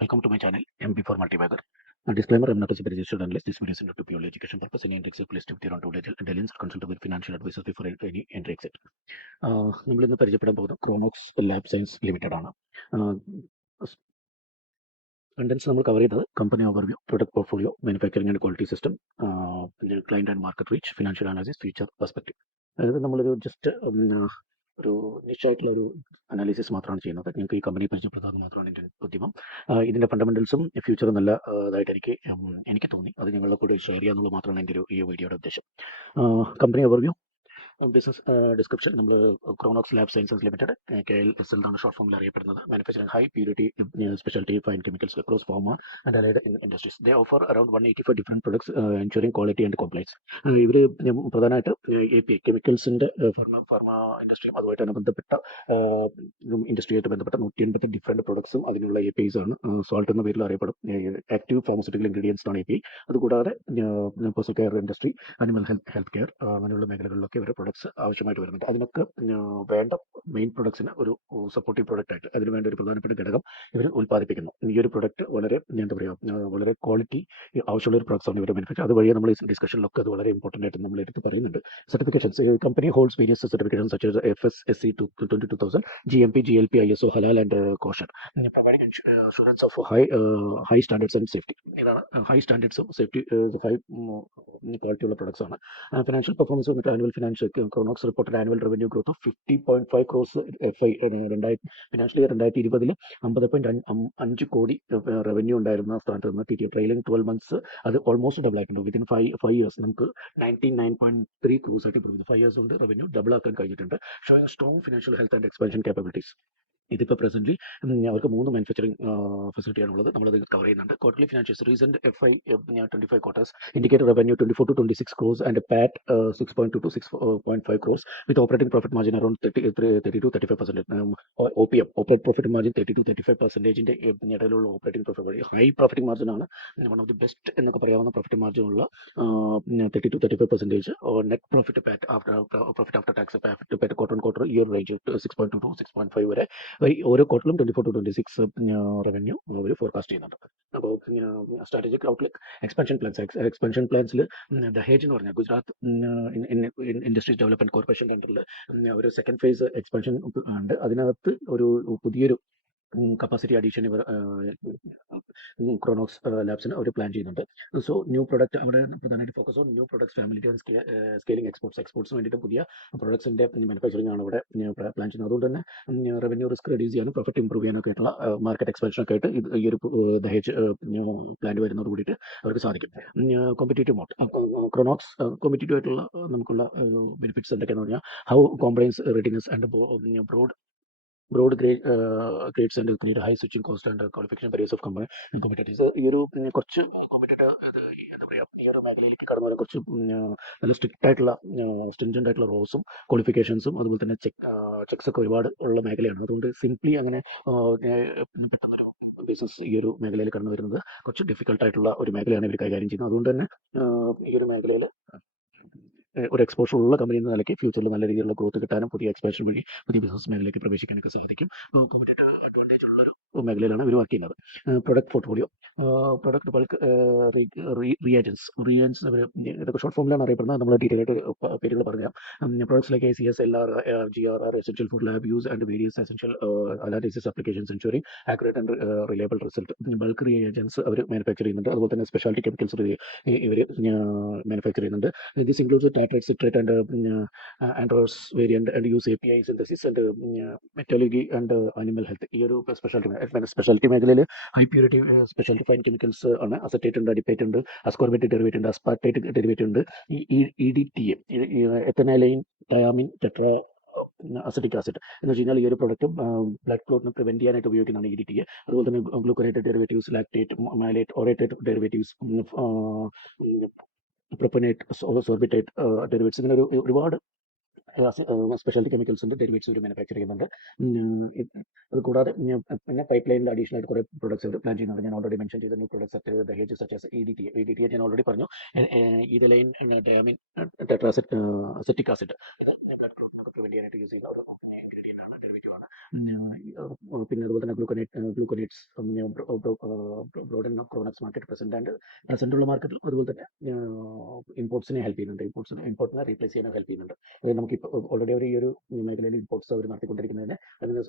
Welcome to my channel, MB for Multibagger. Disclaimer: I'm not a super registered analyst. This video is not to purely education purpose. Any entry exit, please do your own due diligence. Consult with financial advisors before any entry exit. നമ്മൾ ഇന്ന് പരിചയപ്പെടാൻ പോകുന്നത് ക്രോണോക്സ് lab science limited ആണ്. Contents നമ്മൾ cover ചെയ്തത് company overview, product portfolio, manufacturing and quality system, client and market reach, financial analysis, future perspective. അതായത് നമ്മളൊരു just ഒരു നിശ്ചയായിട്ടുള്ള ഒരു അനാലിസിസ് മാത്രമാണ് ചെയ്യുന്നത്. നിങ്ങൾക്ക് ഈ കമ്പനി പരിചയപ്പെടുത്താൻ മാത്രമാണ് എൻ്റെ ഉദ്യമം. ഇതിൻ്റെ ഫണ്ടമെന്റൽസും ഫ്യൂച്ചറും നല്ല ഇതായിട്ട് എനിക്ക് തോന്നി. അത് നിങ്ങളുടെ കൂടെ ഷെയർ ചെയ്യാന്നുള്ളത് മാത്രമാണ് എൻ്റെ ഈ വീഡിയോയുടെ ഉദ്ദേശം. Company overview, business description. നമ്മൾ Kronox lab sciences limited, KLSL എന്നാണ് ഷോർട്ട് ഫോമിൽ അറിയപ്പെടുന്നത്. Manufacturing high purity speciality fine chemicals across pharma and allied industries. They offer around 185 different products ensuring quality and compliance. ഇവർ പ്രധാനമായിട്ട് API കെമിക്കൽസിന്റെ ഫാർമ ഇൻഡസ്ട്രിയും അതുമായിട്ടാണ് ബന്ധപ്പെട്ട ഇൻഡസ്ട്രിയായിട്ട് ബന്ധപ്പെട്ട 180 different പ്രൊഡക്ട്സും അതിനുള്ള APIs ആണ്. സോൾട്ട് എന്ന പേരിൽ അറിയപ്പെടും. ആക്റ്റീവ് ഫാർമസ്യൂട്ടിക്കൽ ഇൻഗ്രീഡിയൻസ് ആണ് API. അതുകൂടാതെ personal care industry, animal health care, അങ്ങനെയുള്ള മേഖലകളിലൊക്കെ ഇവരുടെ പ്രൊഡക്ട്സ് ആവശ്യമായിട്ട് വരുന്നുണ്ട്. അതിനൊക്കെ വേണ്ട മെയിൻ പ്രൊഡക്ട്സിന് ഒരു സപ്പോർട്ടീവ് പ്രൊഡക്റ്റ് ആയിട്ട് അതിന് വേണ്ട ഒരു പ്രധാനപ്പെട്ട ഘടകം ഇവർ ഉൽപ്പാദിപ്പിക്കുന്നു. ഈ ഒരു പ്രൊഡക്റ്റ് വളരെ വളരെ ക്വാളിറ്റി ആവശ്യമുള്ള ഒരു പ്രൊഡക്ട്സ് ആണ് ഇവർ മാനുഫാക്ചർ. അതുവഴി നമ്മൾ ഈ ഡിസ്കഷനിലൊക്കെ അത് വളരെ ഇമ്പോർട്ടൻ്റ് ആയിട്ട് നമ്മൾ എടുത്ത് പറയുന്നുണ്ട്. Certifications: company holds various certifications such as FSSC 22000, GMP, GLP, ISO, halal and kosher, providing assurance of high standards and safety. ഇതാണ് ഹൈ സ്റ്റാൻഡേർഡ്സും സേഫ്റ്റി, ഹൈ ക്വാളിറ്റി ഉള്ള പ്രൊഡക്ട്സ് ആണ്. ഫിനാൻഷ്യൽ പെർഫോമൻസ് വന്നിട്ട് annual financial Kronox reported annual revenue growth of 50.5 crores financial year 2020 50.5 കോടി revenue ഉണ്ടായിരുന്ന സ്ഥാനത്ത് നിന്ന് trailing 12 months അത് ഓൾമോസ്റ്റ് ഡബിൾ ആയിട്ടുണ്ട്. വിത്തിൻ 5 years നമുക്ക് 99.3 crores ആയിട്ട് ഇമ്പ്രൂവ് ചെയ്തു. 5 years കൊണ്ട് റവന്യൂ ഡബിൾ ആക്കാൻ കഴിഞ്ഞിട്ടുണ്ട്. Showing strong financial health and expansion capabilities. ഇതിപ്പോൾ പ്രസന്റ്ലി അവർക്ക് 3 മാനുഫാക്ചറിംഗ് ഫെസിലിറ്റിയാണുള്ളത്. നമ്മളത് കവർ ചെയ്യുന്നുണ്ട്. Quarterly financials: recent FY 25 quarters indicate revenue 24 to 26 crores and PAT 6.2 to 6.5 crores with operating profit margin around 30 to 35%. OPM, operating profit margin 30 to 35% ഇടയിലുള്ള operating profit വഴി high profiting margin ആണ്. One of the best എന്നൊക്കെ പറയാവുന്ന profit margin ഉള്ള 30 to 35%. Net profit PAT profit after tax PAT quarter on quarter ഈ ഒരു range 6.2 to 6.5 വരെ ഓരോ ക്വാർട്ടറിലും 24 to 26 റവന്യൂ അവർ ഫോർകാസ്റ്റ് ചെയ്യുന്നുണ്ട്. അപ്പോൾ സ്ട്രാറ്റജിക് ഔട്ട്ലുക്ക്, എക്സ്പാൻഷൻ പ്ലാൻസിൽ ദഹേജ് എന്ന് പറഞ്ഞാൽ ഗുജറാത്ത് ഇൻഡസ്ട്രീസ് ഡെവലപ്മെന്റ് കോർപ്പറേഷൻ അണ്ടറിൽ ഒരു സെക്കൻഡ് ഫേസ് എക്സ്പാൻഷൻ ഉണ്ട്. അതിനകത്ത് ഒരു പുതിയൊരു കപ്പാസിറ്റി അഡീഷൻ ഇവർ ക്രോണോക്സ് ലാബ്സിന് അവർ പ്ലാൻ ചെയ്യുന്നുണ്ട്. സോ ന്യൂ പ്രൊഡക്റ്റ് അവിടെ പ്രധാനമായിട്ട് focus on new products family and scaling എക്സ്പോർട്സിന് വേണ്ടിയിട്ട് പുതിയ പ്രൊഡക്ട്സിന്റെ മാനുഫാക്ചറിംഗ് ആണ് ഇവിടെ പ്ലാൻ ചെയ്യുന്നത്. അതുകൊണ്ട് തന്നെ റവന്യൂ റിസ്ക് റെഡ്യൂസ് ചെയ്യാനും പ്രോഫിറ്റ് ഇംപ്രൂവ് ചെയ്യാനൊക്കെ ആയിട്ടുള്ള മാർക്കറ്റ് എക്സ്പാൻഷനൊക്കെ ആയിട്ട് ഈ ഒരു ദഹേജ് പ്ലാന്റ് വരുന്നതോട് കൂടിയിട്ട് അവർക്ക് സാധിക്കും. കോമ്പറ്റീറ്റീവ് മോഡ് ക്രോണോക്സ് കോമ്പറ്റീറ്റീവ് ആയിട്ടുള്ള നമുക്കുള്ള ബെനിഫിറ്റ്സ് എന്തൊക്കെയാണെന്ന് പറഞ്ഞാൽ how compliance ratings and broad grades and create high switching cost and qualification barriers of competitors. ഈ ഒരു കുറച്ച് കോമ്പറ്റേറ്റർ എന്താ പറയുക, ഈ ഒരു മേഖലയിലേക്ക് കടന്നു വരാൻ കുറച്ച് നല്ല സ്ട്രിക്റ്റ് ആയിട്ടുള്ള സ്ട്രിഞ്ചന്റ് ആയിട്ടുള്ള റോൾസും ക്വാളിഫിക്കേഷൻസും അതുപോലെ തന്നെ ചെക്സ് ഒക്കെ ഒരുപാട് ഉള്ള മേഖലയാണ്. അതുകൊണ്ട് സിംപ്ലി അങ്ങനെ പെട്ടെന്നൊരു ബിസിനസ് ഈ ഒരു മേഖലയിൽ കടന്നു വരുന്നത് കുറച്ച് ഡിഫിക്കൽട്ട് ആയിട്ടുള്ള ഒരു മേഖലയാണ് ഇവർ കൈകാര്യം ചെയ്യുന്നത്. അതുകൊണ്ട് തന്നെ ഈ ഒരു മേഖലയിൽ ഒരു എക്സ്പോഷർ ഉള്ള കമ്പനി എന്ന നിലയ്ക്ക് ഫ്യൂച്ചറിൽ നല്ല രീതിയിലുള്ള ഗ്രോത്ത് കിട്ടാനും പുതിയ എക്സ്പാൻഷൻ വഴി പുതിയ ബിസിനസ് മേഖലയിലേക്ക് പ്രവേശിക്കാനൊക്കെ സാധിക്കും. മേഖലയിലാണ് ഇവർ വർക്ക് ചെയ്യുന്നത്. പ്രൊഡക്റ്റ് പോർട്ട്ഫോളിയോ, പ്രൊഡക്റ്റ് ബൾക്ക് റിയാജൻസ് ഇതൊക്കെ ഷോർട്ട് ഫോമിലാണ് അറിയപ്പെടുന്നത്. നമ്മൾ ഡീറ്റെയിൽ ആയിട്ട് പേരുകൾ പറഞ്ഞാൽ products like ACS, LR, GRR, essential for lab use and various essential analysis applications ensuring accurate and reliable result. Bulk reagents അവർ മാനുഫാക്ചർ ചെയ്യുന്നുണ്ട്. അതുപോലെ തന്നെ സ്പെഷ്യാലിറ്റി കെമിക്കൽസ് ഇവർ മാനുഫാക്ചർ ചെയ്യുന്നുണ്ട്. This includes titrate, citrate and anhydrous variant and use API synthesis and metrology and animal health. ഈ ഒരു speciality മേഖലയിൽ high purity speciality fine chemicals ആണ്. അസറ്റേറ്റ് ഉണ്ട്, അഡിപ്പേറ്റ് ഉണ്ട്, അസ്കോർബേറ്റ് ഡെറിവേറ്റ് ഉണ്ട്, അസ്പാർട്ടേറ്റ് ഡെറിവേറ്റ് ഉണ്ട്, EDTA, ethylene diamine tetra acetic acid എന്ന് വെച്ച് കഴിഞ്ഞാൽ ഈ ഒരു പ്രൊഡക്റ്റ് ബ്ലഡ് ക്ലോട്ടിനെ പ്രിവെന്റ് ചെയ്യാനായിട്ട് ഉപയോഗിക്കുന്നതാണ് EDTA. അതുപോലെ തന്നെ ഗ്ലൂക്കോനേറ്റഡ് ഡെറിവേറ്റീവ്സ്, ലാക്ടേറ്റ്, മൈലേറ്റ്, ഓറേറ്റഡ് ഡെറിവേറ്റീവ്സ്, പ്രൊപ്പനേറ്റ്, സോർബിറ്റേറ്റ് ഡെറിവേറ്റ്സ്, ഇങ്ങനെ ഒരുപാട് സ്പെഷ്യാലിറ്റി കെമിക്കൽസിന്റെ ഡെറിവേറ്റ്സ് ഒരു മാനുഫാക്ചർ ചെയ്യുന്നുണ്ട്. അത് കൂടാതെ പിന്നെ പൈപ്പ് ലൈനിൽ അഡീഷണൽ ആയിട്ട് കുറേ പ്രൊഡക്ട്സ് പ്ലാൻ ചെയ്യുന്നുണ്ട്. ഞാൻ ഓൾറെഡി മെൻഷൻ ചെയ്ത new products Dahej such as EDTA ഞാൻ ഓൾറെഡി പറഞ്ഞു. ഈതലൈൻ ഡയാമിൻ ടെട്രാസെറ്റിക് ആസിഡ് ബ്ലഡ് ക്ലോട്ടിനൊക്കെ പ്രിവെന്റ് ചെയ്യാനായിട്ട് യൂസ് ചെയ്യുന്ന ഒരു ഇൻഗ്രീഡിയന്റ് ആണ്, ഡെറിവേറ്റീവ് ആണ്. പിന്നെ അതുപോലെ തന്നെ ഗ്ലൂക്കനേറ്റ്സ്, ബ്രോഡൻ ക്രോണക്സ് മാർക്കറ്റ് പ്രസന്റ് ഉള്ള മാർക്കറ്റിൽ അതുപോലെ തന്നെ ഇമ്പോർട്ട്സിനെ ഹെൽപ്പ് ചെയ്യുന്നുണ്ട്. ഇമ്പോർട്ടിനെ റീപ്ലേസ് ചെയ്യാൻ ഹെൽപ്പ് ചെയ്യുന്നുണ്ട്. അതായത് നമുക്കിപ്പോൾ ഓൾറെഡി അവർ ഈ ഒരു മേഖലയിൽ ഇമ്പോർട്ട്സ് അവർ നടത്തിക്കൊണ്ടിരിക്കുന്നതിന് അതിന്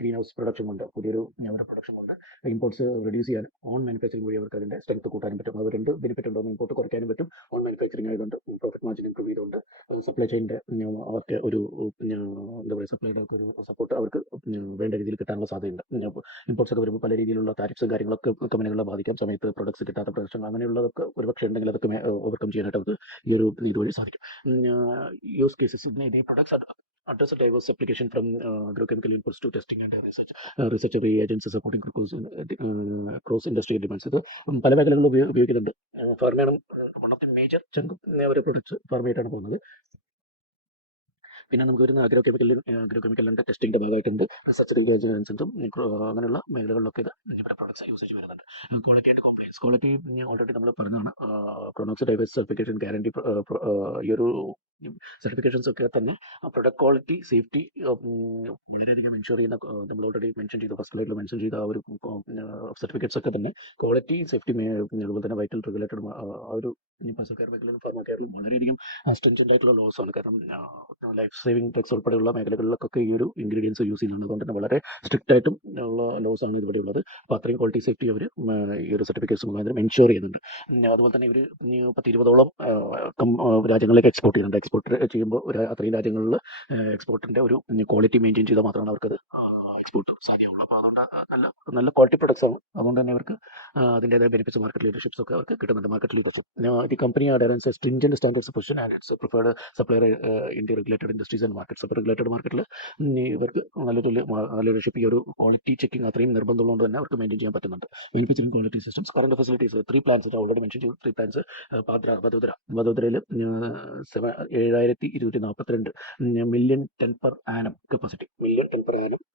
ഗ്രീൻ ഹൗസ് പ്രൊഡക്ഷൻ കൊണ്ട് പുതിയൊരു പ്രൊഡക്ഷൻ കൊണ്ട് ഇമ്പോർട്ട്സ് റെഡ്യൂസ് ചെയ്യാനും ഓൺ മാനുഫാക്ചറിംഗ് വഴി അവർക്ക് അതിന്റെ സ്ട്രെങ്ത് കൂട്ടാനും പറ്റും. അത് രണ്ട് ബെനിഫിറ്റ് ഉണ്ടോ, ഇമ്പോർട്ട് കുറയ്ക്കാനും പറ്റും. ഓൺ മാനുഫാക്ചറിംഗ് ആയതുകൊണ്ട് പ്രോഫിറ്റ് മാർജിൻ ഇംപ്രൂവ് ചെയ്തുകൊണ്ട് സപ്ലൈ ചെയിൻ്റെ അവർക്ക് ഒരു എന്താ പറയുക സപ്ലൈയുടെ ഒക്കെ ഒരു സപ്പോർട്ട് അവർക്ക് വേണ്ട രീതിയിൽ കിട്ടാനുള്ള സാധ്യതയുണ്ട്. ഇമ്പോർട്ട്സ് ഒക്കെ വരുമ്പോൾ പല രീതിയിലുള്ള താരിഫ്സും കാര്യങ്ങളൊക്കെ കമ്പനികളെ ബാധിക്കാം. സമയത്ത് പ്രൊഡക്ട്സ് കിട്ടാത്ത പ്രശ്നങ്ങൾ അങ്ങനെയുള്ളതൊക്കെ ഒരുപക്ഷെ ഉണ്ടെങ്കിൽ അതൊക്കെ ഓവർകം ചെയ്യാനായിട്ട് അവർക്ക് ഈ ഒരു ഇതുവഴി സാധിക്കും. യൂസ് കേസസ് ഇതേ products address a diverse application from agrochemical inputs to testing and research reagents supporting cross industry demands. ഇത് പല മേഖലകളിൽ ഉപയോഗിക്കുന്നുണ്ട്. ഫാർമയാണ് വൺ ഓഫ് ദി മേജർ ചങ്ക് ഒരു പ്രൊഡക്ട്സ് ഫാർമയായിട്ടാണ് പോകുന്നത്. പിന്നെ നമുക്ക് വരുന്ന അഗ്രോകെമിക്കലിൻ്റെ ടെസ്റ്റിംഗിൻ്റെ ഭാഗമായിട്ടുണ്ട്. റിസർച്ച് റിയേജൻസും അങ്ങനെയുള്ള മേഖലകളിലൊക്കെ ഇത് പ്രൊഡക്ട്സ് യൂസേജ് വരുന്നുണ്ട്. Quality and compliance. Quality already നമ്മൾ പറഞ്ഞതാണ്. ക്രോണോക്സ് ഡൈവേഴ്സ് സർട്ടിഫിക്കേഷൻ ഗ്യാരണ്ടി ഈ ഒരു സർട്ടിഫിക്കേഷൻസ് ഒക്കെ തന്നെ പ്രൊഡക്റ്റ് ക്വാളിറ്റി സേഫ്റ്റി വളരെയധികം എൻഷുർ ചെയ്യുന്ന, നമ്മൾ ഓൾറെഡി മെൻഷൻ ചെയ്ത ഫസ്റ്റ് സ്ലൈഡിൽ മെൻഷൻ ചെയ്ത ആ ഒരു സർട്ടിഫിക്കറ്റ്സ് ഒക്കെ തന്നെ ക്വാളിറ്റി സേഫ്റ്റി അതുപോലെ തന്നെ വൈറ്റൽ റെഗുലേറ്റഡ് ആ ഒരു പേഴ്സണൽ കെയർ മേഖലയിലും ഫാർമ കെയറിലും വളരെയധികം സ്ട്രിഞ്ചൻ്റ് ആയിട്ടുള്ള ലോസ് ആണ്. കാരണം ലൈഫ് സേവിംഗ് ടെക്സ് ഉൾപ്പെടെയുള്ള മേഖലകളിലൊക്കെ ഈ ഒരു ഇൻഗ്രീഡിയൻസ് യൂസ് ചെയ്യുന്നുണ്ട്. അതുകൊണ്ട് തന്നെ വളരെ സ്ട്രിക്റ്റ് ആയിട്ടും ഉള്ള ലോസ് ആണ് ഇവിടെ ഉള്ളത്. അപ്പോൾ അത്രയും ക്വാളിറ്റി സേഫ്റ്റി അവർ ഈ ഒരു സർട്ടിഫിക്കറ്റ്സ് മുഖാന്തരം എൻഷുർ ചെയ്യുന്നുണ്ട്. അതുപോലെ തന്നെ ഇവർ 10-20ഓളം രാജ്യങ്ങളിലേക്ക് എക്സ്പോർട്ട് ചെയ്യുന്നുണ്ട്. എക്സ്പോർട്ട് ചെയ്യുമ്പോൾ അത്രയും രാജ്യങ്ങളിൽ എക്സ്പോർട്ടിൻ്റെ ഒരു ക്വാളിറ്റി മെയിൻറ്റെയിൻ ചെയ്താൽ മാത്രമാണ് അവർക്കത് എക്സ്പോർട്ട് സാധ്യമാവുള്ളൂ. അപ്പോൾ അതുകൊണ്ട് നല്ല ക്വാളിറ്റി പ്രൊഡക്ട്സ് ആണ്. അതുകൊണ്ട് തന്നെ അവർക്ക് അതിൻ്റെതായ ബെനിഫിറ്റ്സ് മാർക്കറ്റ് ലീഡർഷിപ്സ് ഒക്കെ അവർക്ക് കിട്ടുന്നുണ്ട്. Market leadership the company adherence stringent standards position and its preferred supplier in the regulated industries and markets. അപ്പോൾ റെഗുലേറ്റഡ് മാർക്കറ്റിൽ ഇവർക്ക് നല്ല ലീഡർഷിപ്പ് ഈ ഒരു ക്വാളിറ്റി ചെക്കിംഗ് അത്രയും നിർബന്ധമുള്ളതുകൊണ്ട് തന്നെ അവർക്ക് മെയിൻറ്റെയിൻ ചെയ്യാൻ പറ്റുന്നുണ്ട്. Manufacturing quality systems current facilities 3 plants already mention ചെയ്തു. 3 പ്ലാന്റ്സ് വഡോദരയിൽ 7242 million tonne per annum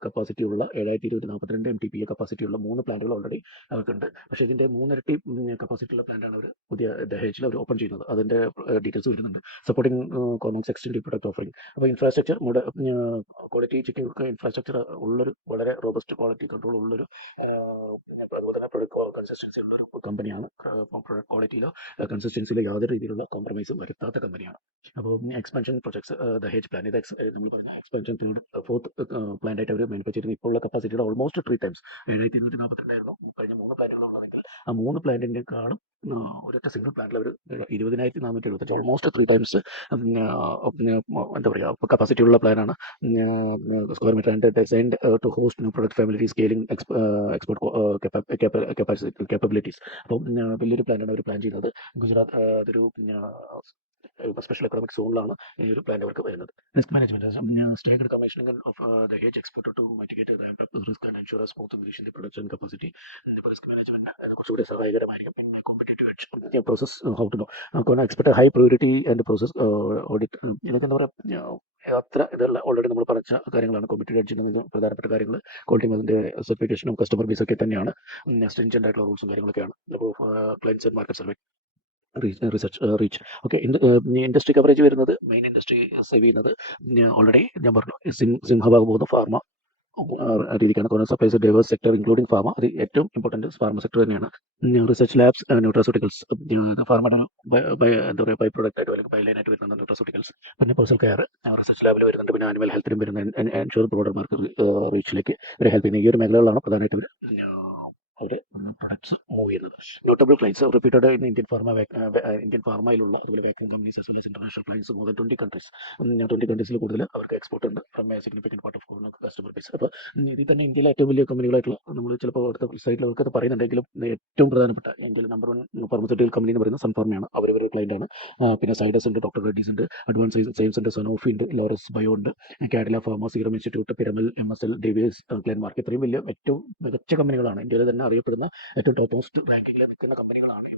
capacity ഉള്ള 7242 MTPA കപ്പാസിറ്റി ഉള്ള 3 പ്ലാന്റുകൾ ഓൾറെഡി അവർക്കുണ്ട്. പക്ഷേ ഇതിൻ്റെ 3 ഇരട്ടി കപ്പാസിറ്റി ഉള്ള പ്ലാന്റാണ് അവർ പുതിയ ദഹേജിൽ അവർ ഓപ്പൺ ചെയ്യുന്നത്. അതിൻ്റെ ഡീറ്റെയിൽസ് വരുന്നുണ്ട്. Supporting Commons extend product offering. അപ്പോൾ ഇൻഫ്രാസ്ട്രക്ചർ ക്വാളിറ്റി ചെക്കിംഗ് ഒക്കെ ഇൻഫ്രാസ്ട്രക്ചർ ഉള്ളൊരു വളരെ റോബസ്റ്റ് ക്വാളിറ്റി കൺട്രോൾ ഉള്ളൊരു അതുപോലെ തന്നെ പ്രൊഡക്റ്റ് കൺസിസ്റ്റൻസി ഉള്ളൊരു കമ്പനിയാണ്. പ്രൊഡക്റ്റ് ക്വാളിറ്റിയിലോ കൺസിസ്റ്റൻസിയിലോ യാതൊരു രീതിയിലുള്ള കോംപ്രമൈസും വരുത്താത്ത കമ്പനിയാണ്. അപ്പോൾ എക്സ്പാൻഷൻ പ്രൊജക്ട്സ് ദഹേജ് പ്ലാൻ ഇത് നമ്മൾ പറഞ്ഞ എക്സ്പാൻഷൻ 4th പ്ലാന്റ് ആയിട്ട് അവർ മാനുഫാക്ചർ ചെയ്യുന്നത്. ഇപ്പോൾ ഉള്ള കപ്പാസിറ്റിയുടെ ഓൾമോസ്റ്റ് 3 ടൈംസ് 7242 ആയിരുന്നു കഴിഞ്ഞ 3 പ്ലാന്റുകളുള്ളതെങ്കിൽ ആ 3 പ്ലാന്റിൻ്റെക്കാളും ഒരൊറ്റ സിംഗിൾ പ്ലാന്റിൽ അവർ 20,475 ഓൾമോസ്റ്റ് 3 ടൈംസ് എന്താ പറയുക കപ്പാസിറ്റി ഉള്ള പ്ലാനാണ്. Square metre and designed to host new product family scaling export capabilities. അപ്പം വലിയൊരു പ്ലാനാണ് അവർ പ്ലാൻ ചെയ്യുന്നത്. ഗുജറാത്ത് അതൊരു സ്പെഷ്യൽ എക്കണോമിക് സോണിലാണ് ഈ ഒരു പ്ലാൻ അവർക്ക് വരുന്നത്. Risk management staged commissioning of Dahej export to mitigate risk and ensure smooth efficient production capacity. Risk management കുറച്ചുകൂടി സഹായകരമായിരിക്കും. പിന്നെ competitive edge process how to know expect high priority and process audit. ഇതൊക്കെ എന്താ പറയുക അത്ര ഇതല്ല. ഓൾറെഡി നമ്മൾ പറഞ്ഞ കാര്യങ്ങളാണ്. കോമ്പറ്റേറ്റീവ് എഡ്ജിൻ്റെ പ്രധാനപ്പെട്ട കാര്യങ്ങൾ ക്വാളിറ്റി അതിൻ്റെ സർട്ടിഫിക്കേഷനും കസ്റ്റമർ ബേസ് ഒക്കെ തന്നെയാണ്. സ്ട്രിഞ്ചൻ്റ് ആയിട്ടുള്ള റൂൾസും കാര്യങ്ങളൊക്കെയാണ്. അപ്പോൾ clients and market survey research reach okay. Industry coverage വരുന്നത് മെയിൻ ഇൻഡസ്ട്രി സേവ് ചെയ്യുന്നത് ഓൾറെഡി ഞാൻ പറഞ്ഞു സിംഹഭാഗം പോകുന്ന ഫാർമ രീതിക്കാണ്. Supplies diverse sector including pharma. അത് ഏറ്റവും ഇമ്പോർട്ടൻറ്റ് ഫാർമ സെക്ടർ തന്നെയാണ്. റിസർച്ച് ലാബ്സ് ന്യൂട്രാസ്യൂട്ടിക്കൽസ് ഫാർമയുടെ എന്താ പറയുക ബൈ പ്രൊഡക്റ്റ് ആയിട്ട് അല്ലെങ്കിൽ ബൈ ലൈനായിട്ട് വരുന്ന ന്യൂട്രാസ്യൂട്ടിക്കൽസ്. പിന്നെ പേഴ്സണൽ കെയർ റിസർച്ച് ലാബിൽ വരുന്നുണ്ട്. പിന്നെ ആനിമൽ ഹെൽത്തിലും വരുന്ന എൻഷുർ ബ്രോഡർ മാർക്കറ്റ് റീച്ചിലേക്ക് ഇവരെ ഹെൽപ്പ് ചെയ്യുന്ന ഈ ഒരു മേഖലകളാണ് പ്രധാനമായിട്ട് അവർ പ്രൊഡക്ട്സ് മൂവ് ചെയ്യുന്നത്. Notable clients repeated in Indian ഫാർമയിലുള്ള അതുപോലെ vacuum companies as well as international clients more than 20 countries. 20 കൺട്രീസിൽ കൂടുതൽ അവർക്ക് എക്സ്പോർട്ട് ഉണ്ട് from a significant part of customer base. അപ്പോൾ ഇതിൽ തന്നെ ഇന്ത്യയിലെ ഏറ്റവും വലിയ കമ്പനികളായിട്ടുള്ള നമ്മൾ ചിലപ്പോൾ അടുത്ത സൈറ്റിൽ അവർക്ക് അത് പറയുന്നുണ്ടെങ്കിലും ഏറ്റവും പ്രധാനപ്പെട്ട ഇന്ത്യയിലെ നമ്പർ 1 ഫാർമസ്യൂട്ടിക്കൽ കമ്പനി എന്ന് പറയുന്നത് സൺഫാർമയാണ്. അവരൊരു ക്ലൈൻ്റാണ്. പിന്നെ സൈഡസ് ഉണ്ട്, ഡോക്ടർ റെഡ്ഡീസ് ഉണ്ട്, അഡ്വാൻസ് സയൻസ് ഉണ്ട്, സനോഫി ഉണ്ട്, ലോറസ് ബയോ ഉണ്ട്, Cadila pharma, Serum Institute, Piramal, MSL, Davis, ക്ലൈൻമാർക്ക്. ഇത്രയും വലിയ ഏറ്റവും മികച്ച കമ്പനികളാണ്. ഇന്ത്യയിൽ തന്നെ അറിയപ്പെടുന്ന ഏറ്റവും ടോപ്പ് മോസ്റ്റ് റാങ്കിങ്ങിൽ നിൽക്കുന്ന കമ്പനികളാണ്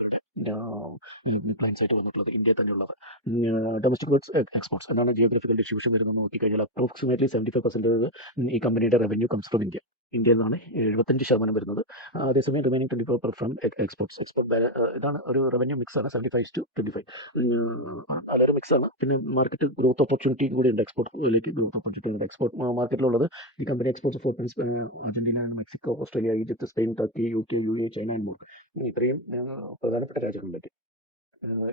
ക്ലയൻസ് ആയിട്ട് വന്നിട്ടുള്ളത് ഇന്ത്യയിൽ തന്നെയുള്ളത്. ഡൊമസ്റ്റിക് ഗുഡ്സ് എക്സ്പോർട്സ് എന്നാണ് ജിയോഗ്രഫിക്കൽ ഡിസ്ട്രിബ്യൂഷൻ വരുന്നത് നോക്കിക്കഴിഞ്ഞാൽ അപ്രോക്സിമേറ്റ്ലി 75% ഈ കമ്പനിയുടെ റവന്യൂ കംസ് ഫ്രം ഇന്ത്യ. ഇന്ത്യയിൽ നിന്നാണ് 75% വരുന്നത്. അതേസമയം റിമൈനിങ് 24 ഫ്രം എക്സ്പോർട്ട്സ്. ഇതാണ് ഒരു റവന്യൂ മിക്സാണ് 75-25. നല്ലൊരു മിക്സാണ്. പിന്നെ മാർക്കറ്റ് ഗ്രോത്ത് ഓപ്പർച്യൂണിറ്റി കൂടി ഉണ്ട്. എക്സ്പോർട്ടിലേക്ക് ഗ്രോത്ത് ഓപ്പർച്യൂണിറ്റി ഉണ്ട്. എക്സ്പോർട്ട് മാർക്കറ്റിലുള്ളത് ഈ company exports fourteens Argentina, Mexico, Australia, Egypt, Spain, Turkey, UK, UAE, China and more. ഇത്രയും പ്രധാനപ്പെട്ട രാജ്യങ്ങളിലേക്ക്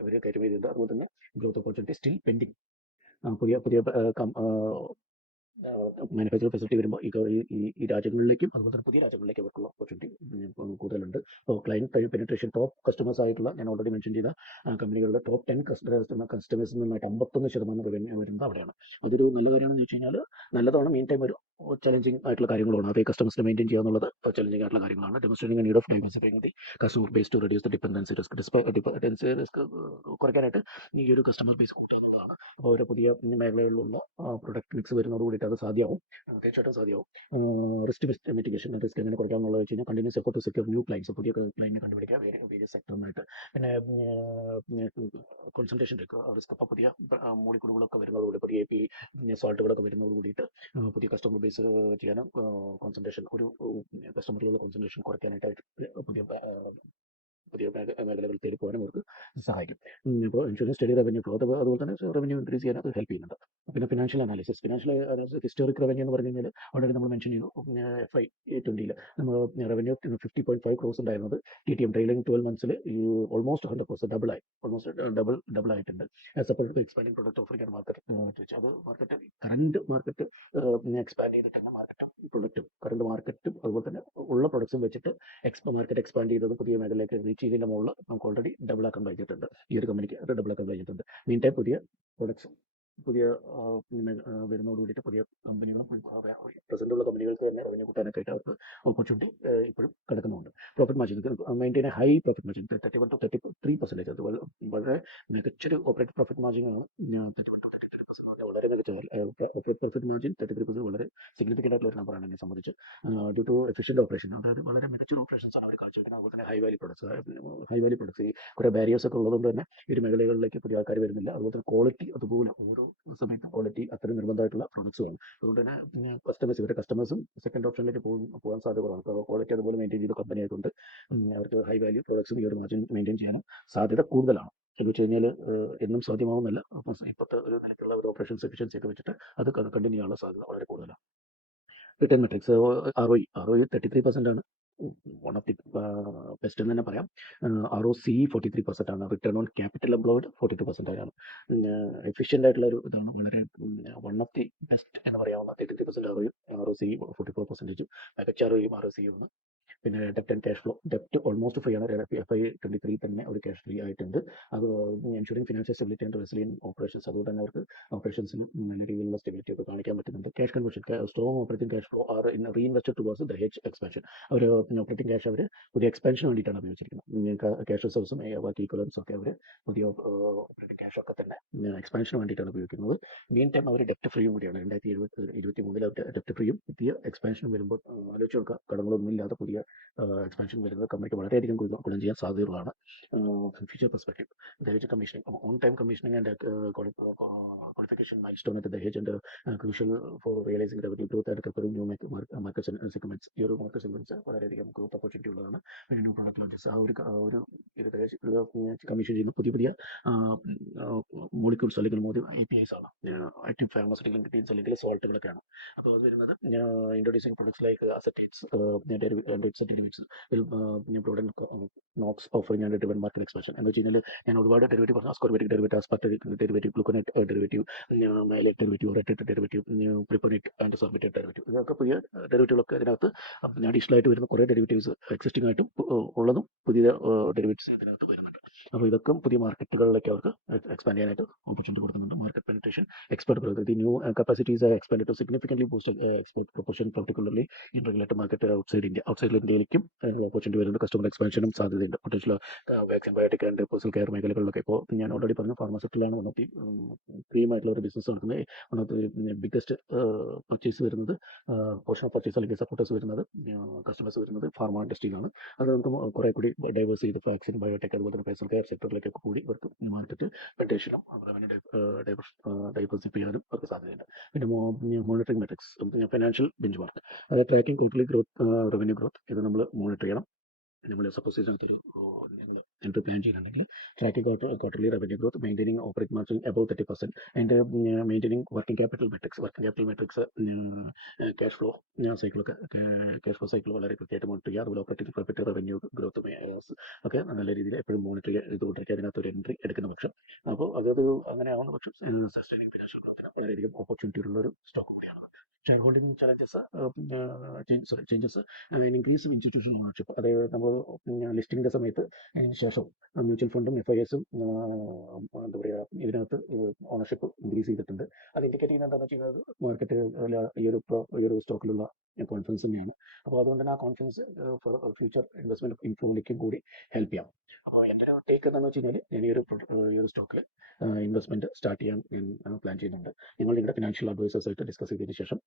ഇവർ കയറ്റുമതി ചെയ്തിട്ടുണ്ട്. അതുപോലെ തന്നെ ഗ്രോത്ത് ഓപ്പർച്യൂണിറ്റി സ്റ്റിൽ പെൻഡിങ്. പുതിയ പുതിയ മാനുഫാക്ചറിംഗ് ഫെസിലിറ്റി വരുമ്പോൾ ഈ രാജ്യങ്ങളിലേക്കും അതുപോലെ തന്നെ പുതിയ രാജ്യങ്ങളിലേക്കും അവർക്കുള്ള ഓപ്പർച്യൂണിറ്റി കൂടുതലുണ്ട്. അപ്പോൾ ക്ലയൻറ്റ് പെനിട്രേഷൻ ടോപ്പ് കസ്റ്റമേഴ്സ് ആയിട്ടുള്ള ഞാൻ ഓൾറെഡി മെൻഷൻ ചെയ്ത കമ്പനികളുടെ ടോപ്പ് 10 കസ്റ്റമേഴ്സിൽ നിന്നായിട്ട് 51% റവന്യൂ വരുന്നത് അവിടെയാണ്. അതൊരു നല്ല കാര്യമാണെന്ന് വെച്ച് കഴിഞ്ഞാൽ നല്ലതാണ്. മീൻ ടൈം ഒരു ചലഞ്ചിങ് ആയിട്ടുള്ള കാര്യങ്ങളാണ്. അപ്പോൾ ഈ കസ്റ്റമേഴ്സിനെ മെയിൻറ്റെയിൻ ചെയ്യുക എന്നുള്ളത് ചലഞ്ചിങ് ആയിട്ടുള്ള കാര്യങ്ങളാണ്. Demonstrating need of diversifying the customer base to reduce the dependency risk. Dependency risk കുറയ്ക്കാനായിട്ട് ഈ ഒരു കസ്റ്റമർ ബേസ് കൂട്ടുക എന്നുള്ളതാണ്. അപ്പോൾ ഓരോ പുതിയ മേഖലകളിലുള്ള പ്രൊഡക്റ്റ് മിക്സ് വരുന്നതോട് കൂടിയിട്ട് അത് സാധ്യമാവും, തീർച്ചയായിട്ടും സാധ്യമാവും. റിസ്ക് മിറ്റിഗേഷൻ, റിസ്ക് എങ്ങനെ കുറയ്ക്കാമെന്നുള്ളത് വെച്ച് കഴിഞ്ഞാൽ continuous effort to secure new clients, പുതിയ ക്ലൈൻറ്റിനെ കണ്ടുപിടിക്കുക വേരിയസ് സെക്ടറിനായിട്ട്. പിന്നെ കോൺസെൻട്രേഷൻ റിസ്ക്. അപ്പോൾ പുതിയ മൂളിക്കൂടുകളൊക്കെ വരുന്നതോടുകൂടി, പുതിയ API സോൾട്ടുകളൊക്കെ വരുന്നതോട് കൂടിയിട്ട് പുതിയ കസ്റ്റമർ ബേസ് ചെയ്യാനും കോൺസെൻട്രേഷൻ, ഒരു കസ്റ്റമറിലുള്ള കോൺസെൻട്രേഷൻ കുറയ്ക്കാനായിട്ട് പുതിയ മേഖലകൾ തേടി പോകാനും അവർക്ക് സഹായിക്കും. ഇപ്പോൾ ഇൻഷുറൻസ് സ്റ്റഡി റവന്യൂ ഫ്ലോ, അതുപോലെ തന്നെ റവന്യൂ ഇൻക്രീസ് ചെയ്യാൻ അത് ഹെൽപ്പ് ചെയ്യുന്നുണ്ട്. പിന്നെ ഫിനാൻഷ്യൽ അനാലിസിസ് ഹിസ്റ്റോറിക് റവന്യൂ എന്ന് പറഞ്ഞു കഴിഞ്ഞാൽ ഓൾറെഡി നമ്മൾ മെൻഷൻ ചെയ്തു. FY20 നമ്മൾ റവന്യൂ 50.5 crores ഉണ്ടായിരുന്നത് TTM ട്രെയിലിംഗ് 12 months ഓൾമോസ്റ്റ് 100% ഡബിളായി, ഡബിൾ ആയിട്ടുണ്ട്. Support to expanding product offering and market. അത് കറണ്ട് മാർക്കറ്റ് എക്സ്പാൻഡ് ചെയ്തിട്ടുണ്ട്. പ്രൊഡക്റ്റും കറണ്ട് മാർക്കറ്റും അതുപോലെ തന്നെ ഉള്ള പ്രൊഡക്ട്സും വെച്ചിട്ട് മാർക്കറ്റ് എക്സ്പാൻഡ് ചെയ്തതും പുതിയ മേഖലയിലേക്ക് റീച്ച് ചെയ്തതിൻ്റെ മുകളിൽ നമുക്ക് ഓൾറെഡി ഡബിൾ ആക്കാൻ കഴിഞ്ഞിട്ടുണ്ട്. ഈ ഒരു കമ്പനിക്ക് അത് ഡബിൾ ആക്കാൻ കഴിഞ്ഞിട്ടുണ്ട്. മീൻ ടൈം പുതിയ പ്രൊഡക്ട്സും പുതിയ വരുന്നതോട് കൂടിയിട്ട് പുതിയ കമ്പനികളും പ്രസന്റ് ഉള്ള കമ്പനികൾക്ക് തന്നെ റവന്യൂ കൂട്ടാനൊക്കെ ആയിട്ട് അവർക്ക് ഓപ്പർച്യൂണിറ്റി ഇപ്പോഴും കിടക്കുന്നുണ്ട്. Profit margin maintain high profit margin 31-33%. അത് വളരെ മികച്ചൊരു ഓപ്പറേറ്റ് പ്രോഫിറ്റ് മാർജിനാണ്. 31-33% വളരെ മികച്ച ഓപ്പറേറ്റ് പ്രോഫിറ്റ് മാർജിൻ 33% വളരെ സിഗ്നിഫിക്കൻ്റ് ആയിട്ടുള്ള ഒരു നമ്പറാണ് എന്നെ സംബന്ധിച്ച്. ഡ്യൂ ടു എഫിഷ്യൻ്റ് ഓപ്പറേഷൻ, അതായത് വളരെ മികച്ചൊരു ഓപ്പറേഷൻസ് ആണ് അവർ കാഴ്ചവെക്കുന്നത്. അതുപോലെ തന്നെ ഹൈ വാല്യൂ പ്രൊഡക്ട്സ് ഈ കുറേ ബാരിയേഴ്സ് ഒക്കെ ഉള്ളതുകൊണ്ട് തന്നെ ഈ ഒരു മേഖലകളിലേക്ക് പുതിയ ആൾക്കാർ വരുന്നില്ല. അതുപോലെ തന്നെ ക്വാളിറ്റി അതുപോലെ ഓരോ സമയത്തും ക്വാളിറ്റി അത്രയും നിർബന്ധമായിട്ടുള്ള പ്രൊഡക്ട്സുമാണ്. അതുകൊണ്ട് തന്നെ ഇവരുടെ കസ്റ്റമേഴ്സും സെക്കൻഡ് ഓപ്ഷനിലേക്ക് പോകാൻ സാധ്യത കുറവാണ്. അപ്പോൾ ക്വാളിറ്റി അതുപോലെ മെയിൻറ്റെയിൻ ചെയ്ത കമ്പനി ആയതുകൊണ്ട് അവർക്ക് ഹൈ വാല്യൂ പ്രൊഡക്ട്സും ഈ ഒരു മാർജിൻ മെയിൻറ്റെയിൻ ചെയ്യാനും സാധ്യത കൂടുതലാണ്. എന്ന് വെച്ച് കഴിഞ്ഞാൽ എന്നും സാധ്യമാവുന്നല്ല. അപ്പോൾ ഇപ്പോഴത്തെ ഒരു നിലയ്ക്കുള്ള ഒരു ഓപ്പറേഷൻസ് എഫിഷ്യൻസി ഒക്കെ വെച്ചിട്ട് അത് കണ്ടിന്യൂ ചെയ്യാനുള്ള സാധ്യത വളരെ കൂടുതലാണ്. റിട്ടേൺ മെട്രിക്സ് ROE 33% ആണ്. വൺ ഓഫ് ദി ബെസ്റ്റ് എന്ന് തന്നെ പറയാം. ROC 43% ആണ്. റിട്ടേൺ ഓൺ ക്യാപിറ്റൽ എംപ്ലോയിഡ് 42% ആണ്. എഫിഷ്യൻ്റ് ആയിട്ടുള്ള ഒരു ഇതാണ്. വളരെ വൺ ഓഫ് ദി ബെസ്റ്റ് എന്ന് പറയാവുന്ന 33% ROC 44% മികച്ച ROC ആണ്. പിന്നെ ഡെപ്റ്റ് and cash flow. ഡെപ്റ്റ് almost free ആണ്. FY23 തന്നെ ഒരു ക്യാഷ് ഫ്രീ ആയിട്ടുണ്ട്. അത് ensuring financial stability and resilient operations. അതുകൊണ്ട് തന്നെ അവർക്ക് ഓപ്പറേഷൻസിന് നല്ല രീതിയിലുള്ള സ്റ്റെബിലിറ്റി ഒക്കെ കാണിക്കാൻ പറ്റുന്നുണ്ട്. Cash conversion, strong operating cash flow are reinvested towards Dahej expansion. അവർ ഓപ്പറേറ്റിംഗ് ക്യാഷ് അവർ പുതിയ എക്സ്പാൻഷന് വേണ്ടിയിട്ടാണ് ഉപയോഗിച്ചിരിക്കുന്നത്. ക്യാഷ് റിസർവ്സും ബാക്കി ഇക്വലൻസും ഒക്കെ അവർ പുതിയ ഓപ്പറേറ്റിംഗ് ക്യാഷ് ഒക്കെ തന്നെ എക്സ്പാൻഷന് വേണ്ടിയിട്ടാണ് ഉപയോഗിക്കുന്നത്. മീൻ ടൈം അവർ ഡെപ്റ്റ് ഫ്രീയും കൂടിയാണ്. 2023 അവർ ഡെപ്റ്റ് ഫ്രീയും പുതിയ എക്സ്പാൻഷനും വരുമ്പോൾ ആലോചിച്ച് നോക്കുക, കടങ്ങളൊന്നും ഇല്ലാതെ പുതിയ എക്സ്പാൻഷൻ വരുന്നത് കമ്പനിക്ക് വളരെയധികം ഗുണം ചെയ്യാൻ സാധ്യതകളാണ്. Future perspective, Dahej commissioning, on time commissioning and qualification milestone at Dahej and crucial for realising revenue growth and capturing new market segments. ഈ ഒരു മാർക്കറ്റ് സെഗ്മെന്റ്സ് വളരെയധികം ഗ്രോത്ത് ഓപ്പർച്യൂണിറ്റി ഉള്ളതാണ്. പിന്നെ ന്യൂ പ്രൊഡക്റ്റ് ലോഞ്ചസ്, ഒരു ദഹേജ് കമ്മീഷൻ ചെയ്യുന്ന പുതിയ മോളിക്യൂൾസ് അല്ലെങ്കിൽ APIs ആണ്. ആക്റ്റീവ് ഫാർമസ്യൂട്ടിക്കൽ ഇൻഗ്രീഡിയൻസ് അല്ലെങ്കിൽ സോൾട്ടുകളൊക്കെയാണ്. അപ്പോൾ അത് വരുന്നത് introducing products like acetates and its derivatives will broaden NOx offering and driven market expansion. എന്ന് വെച്ച് കഴിഞ്ഞാൽ ഞാൻ ഒരുപാട് ഡെറിവേറ്റീവ് പറഞ്ഞു. Ascorbic derivative, aspartic derivative, gluconate derivative, maleate derivative, റെറ്റേറ്റ് derivative, propionate and sorbate derivative. ഇതൊക്കെ പുതിയ ഡെറിവേറ്റീവുകളൊക്കെ ഇതിനകത്ത് അഡീഷണൽ ആയിട്ട് വരുന്ന കുറേ ഡെറിവേറ്റീവ്സ് എക്സിസ്റ്റിംഗ് ആയിട്ടും ഉള്ളതും പുതിയ ഡെറിവേറ്റീവ്സ് ഇതിനകത്ത് വരുന്നുണ്ട്. അപ്പോൾ ഇതൊക്കെ പുതിയ മാർക്കറ്റുകളിലേക്ക് അവർക്ക് എക്സ്പാൻഡ് ചെയ്യാനായിട്ട് ഓപ്പർച്യൂണിറ്റി കൊടുക്കുന്നുണ്ട്. Market penetration, export growth. The new capacities are expanded to significantly boost export proportion, particularly in regulated market outside India. Outside ഇന്ത്യയിലേക്കും ഓപ്പർച്യൂണിറ്റി വരുന്നുണ്ട്. കസ്റ്റമർ എക്സ്പാൻഷനും സാധ്യതയുണ്ട്. Potential vaccine, biotech and personal care മേഖലകളിലൊക്കെ. ഇപ്പോൾ ഞാൻ already പറഞ്ഞു, ഫാർമസ്യൂട്ടിക്കലാണ് വൺ ഓഫ് ദി ക്രീമായിട്ടുള്ള ഒരു ബിസിനസ് നടക്കുന്നത്. One of the biggest purchase വരുന്നത്, പോർഷൻ ഓഫ് പർച്ചേസ് അല്ലെങ്കിൽ സപ്പോർട്ടേഴ്സ് വരുന്നത്, കസ്റ്റമേഴ്സ് വരുന്നത് ഫാർമ ഇൻഡസ്ട്രിയിലാണ്. അത് നമുക്ക് കുറേ കൂടി ഡൈവേഴ്സ് ചെയ്ത് വാക്സിൻ, ബയോടെക് അതുപോലെ തന്നെ പേഴ്സണൽ കെയർ എൻറ്റയർ സെക്ടറിലേക്കൊക്കെ കൂടി ഇവർക്ക് മാർക്കറ്റ് പെൻട്രേഷനും റവന്യൂ ഡൈവേഴ്സിഫൈ ചെയ്യാനും അവർക്ക് സാധ്യതയുണ്ട്. പിന്നെ monitoring metrics, financial benchmark, അതായത് tracking quarterly growth, revenue growth, ഇത് നമ്മൾ മോണിറ്റർ ചെയ്യണം. നമ്മൾ സപ്പോസ് ഇതിനകത്തൊരു നിങ്ങൾ എൻട്രി പ്ലാൻ ചെയ്യുന്നുണ്ടെങ്കിൽ tracking quarterly revenue growth, maintaining operating margin above 30%, and maintaining working capital metrics, cash flow സൈക്കിളൊക്കെ, ക്യാഷ് ഫ്ലോ സൈക്കിൾ വളരെ കൃത്യമായിട്ട് മോണിറ്റർ ചെയ്യുക. അതുപോലെ ഓപ്പറേറ്റിംഗ് പ്രോഫിറ്റ്, റവന്യൂ ഗ്രോത്ത് ഒക്കെ നല്ല രീതിയിൽ എപ്പോഴും മോണിറ്റർ ചെയ്തുകൊണ്ടിരിക്കുക അതിനകത്ത് ഒരു എൻട്രി എടുക്കുന്ന പക്ഷം. അപ്പോൾ അതൊരു അങ്ങനെ ആവുന്ന പക്ഷം സസ്റ്റൈനിങ് ഫിനാൻഷ്യൽ ഗ്രോത്തിന് വളരെയധികം ഓപ്പർച്യൂണിറ്റി ഉള്ള ഒരു സ്റ്റോക്ക് കൂടിയാണ്. Share holding changes increase institutional ownership, അതായത് നമ്മൾ ലിസ്റ്റിംഗിൻ്റെ സമയത്ത് ശേഷം മ്യൂച്വൽ ഫണ്ടും FISും എന്താ പറയുക ഇതിനകത്ത് ഓണർഷിപ്പ് ഇൻക്രീസ് ചെയ്തിട്ടുണ്ട്. അത് ഇൻഡിക്കേറ്റ് ചെയ്യുന്നത് എന്താണെന്ന് വെച്ച് കഴിഞ്ഞാൽ മാർക്കറ്റ് ഈ ഒരു സ്റ്റോക്കിലുള്ള കോൺഫിഡൻസ് തന്നെയാണ്. അപ്പോൾ അതുകൊണ്ട് തന്നെ ആ കോൺഫിഡൻസ് ഫോർ ഫ്യൂച്ചർ ഇൻവെസ്റ്റ്മെന്റ് ഇംപ്രൂവിലേക്കും കൂടി ഹെൽപ്പ് ചെയ്യാം. അപ്പോൾ എൻ്റെ ഒരു ടേക്ക് എന്താണെന്ന് വെച്ച് കഴിഞ്ഞാൽ ഞാൻ ഈ ഒരു സ്റ്റോക്കിൽ ഇൻവെസ്റ്റ്മെന്റ് സ്റ്റാർട്ട് ചെയ്യാൻ ഞാൻ പ്ലാൻ ചെയ്യുന്നുണ്ട്. നിങ്ങൾ നിങ്ങളുടെ ഫിനാൻഷ്യൽ അഡ്വൈസേഴ്സായിട്ട് ഡിസ്കസ് ചെയ്തതിന് ശേഷം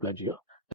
പ്ലാൻ ചെയ്യുക.